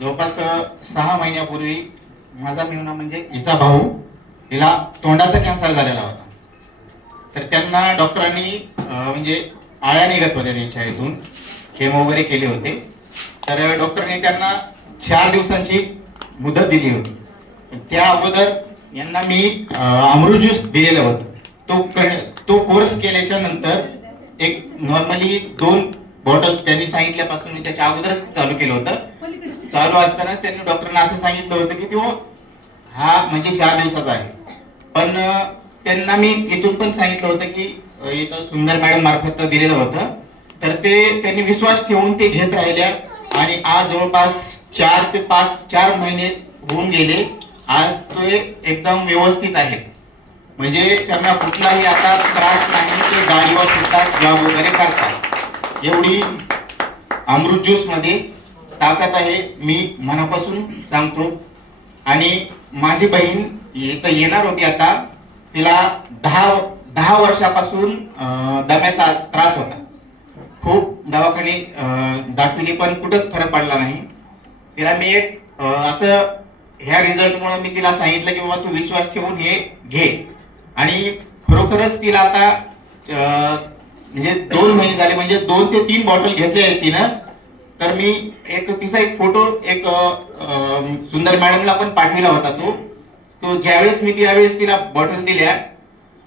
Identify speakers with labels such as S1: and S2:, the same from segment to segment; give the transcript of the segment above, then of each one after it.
S1: जवळपास सहा महिन्यापूर्वी माझा मेहुणा म्हणजे हिचा भाऊ हिला तोंडाचा कॅन्सर झालेला होता. तर त्यांना डॉक्टरांनी म्हणजे आळ्या निघत होत्या त्यांच्या इथून केमो वगैरे केले होते. तर डॉक्टरांनी त्यांना चार दिवसांची मुदत दिली होती. त्या अगोदर यांना मी अमृत ज्यूस दिलेलं होतं. तो तो कोर्स केल्याच्यानंतर एक नॉर्मली दोन बॉटल त्यांनी सांगितल्यापासून मी त्याच्या अगोदरच चालू केलं होतं. चालू असतानाच त्यांनी डॉक्टरांना असं सांगितलं होतं की तो हा म्हणजे चार दिवसाचा आहे. पण त्यांना मी इथून पण सांगितलं होतं की इथं सुंदर मॅडम मार्फत दिलेलं होतं. तर ते त्यांनी विश्वास ठेवून ते घेत राहिल्या आणि आज जवळपास चार ते पाच चार महिने होऊन गेले. आज ते एकदम व्यवस्थित आहेत म्हणजे त्यांना कुठलाही आता त्रास नाही ते गाडीवर फिरतात जॉब वगैरे करतात. एवढी अमृत ज्यूसमध्ये ताकद आहे मी मनापासून सांगतो. आणि माझी बहीण इथं येणार होती आता. तिला दहा दहा वर्षापासून दम्याचा त्रास होता. खूप दवाखाने अं, पण कुठंच फरक पडला नाही. तिला मी एक असं ह्या रिझल्टमुळे मी तिला सांगितलं की बाबा तू विश्वास ठेवून हे घे. आणि खरोखरच तिला आता म्हणजे दोन महिने झाले म्हणजे दोन ते तीन बॉटल घेतले आहेत तिनं. तर मी एक तिचा एक फोटो एक सुंदर मॅडमला पण पाठविला होता तो. तो ज्यावेळेस मी त्यावेळेस तिला बॉटल दिल्या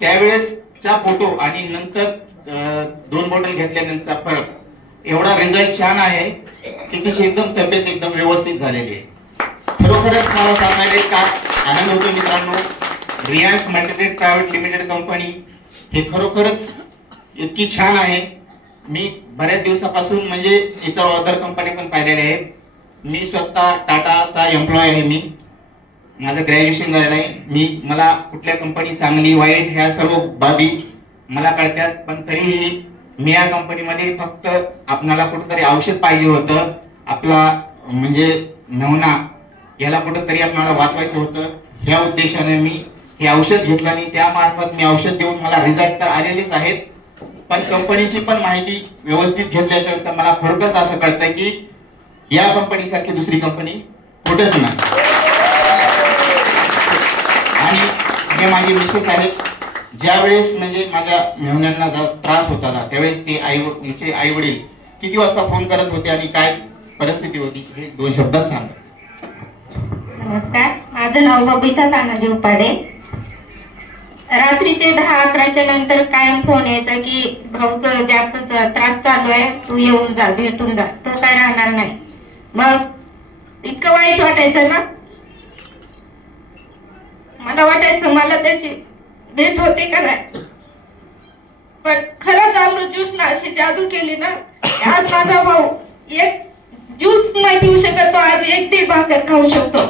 S1: त्यावेळेसचा फोटो आणि नंतर दोन बॉटल घेतल्यानंतरचा फरक. एवढा रिझल्ट छान आहे. की तिची एकदम तब्येत एकदम व्यवस्थित झालेली आहे. खरोखरच मला सांगायला का आनंद होतो मित्रांनो. रियान्स मटेरियल प्रायव्हेट लिमिटेड कंपनी हे खरोखरच इतकी छान आहे. मी बऱ्याच दिवसापासून म्हणजे इतर अदर कंपनी पण पाहिलेल्या आहेत. मी स्वतः टाटाचा एम्प्लॉय आहे मी. माझं ग्रॅज्युएशन झालेलं आहे. मी मला कुठल्या कंपनी चांगली वाईट ह्या सर्व बाबी मला कळतात. पण तरीही मी या कंपनीमध्ये फक्त आपणाला कुठंतरी औषध पाहिजे होतं. आपला म्हणजे नवना याला कुठंतरी आपणाला वाचवायचं होतं. ह्या उद्देशाने मी हे औषध घेतलं आणि त्यामार्फत मी औषध देऊन मला रिझल्ट तर आलेलेच आहेत. पण कंपनीची पण माहिती व्यवस्थित घेतल्याच्या नंतर मला खरोखरच असं कळतंय की या कंपनीसारखी दुसरी कंपनी कुठंच नाही. आणि हे माझे मिसेस आहेत. ज्यावेळेस म्हणजे माझ्या मेहुण्यांना जर त्रास होता ना त्यावेळेस ते आई आई वडील किती वाजता फोन करत होते आणि काय परिस्थिती होती हे दोन शब्दात सांगा.
S2: नमस्कार. माझं नाव बबिता तानाजी उपाडे. रात्रीचे दहा अकराच्या नंतर कायम फोन यायचा की भाऊचं जास्त त्रास चालू आहे तू येऊन जा भेटून जा. तो काय राहणार नाही. मग इतकं वाईट वाटायचं ना? मला वाटायचं मला त्याची भेट होते का नाही? पण खरंच अमृत ज्यूस ना अशी जादू केली ना आज माझा भाऊ एक ज्यूस नाही पिऊ शकत तो आज एक दीड भाकर खाऊ शकतो.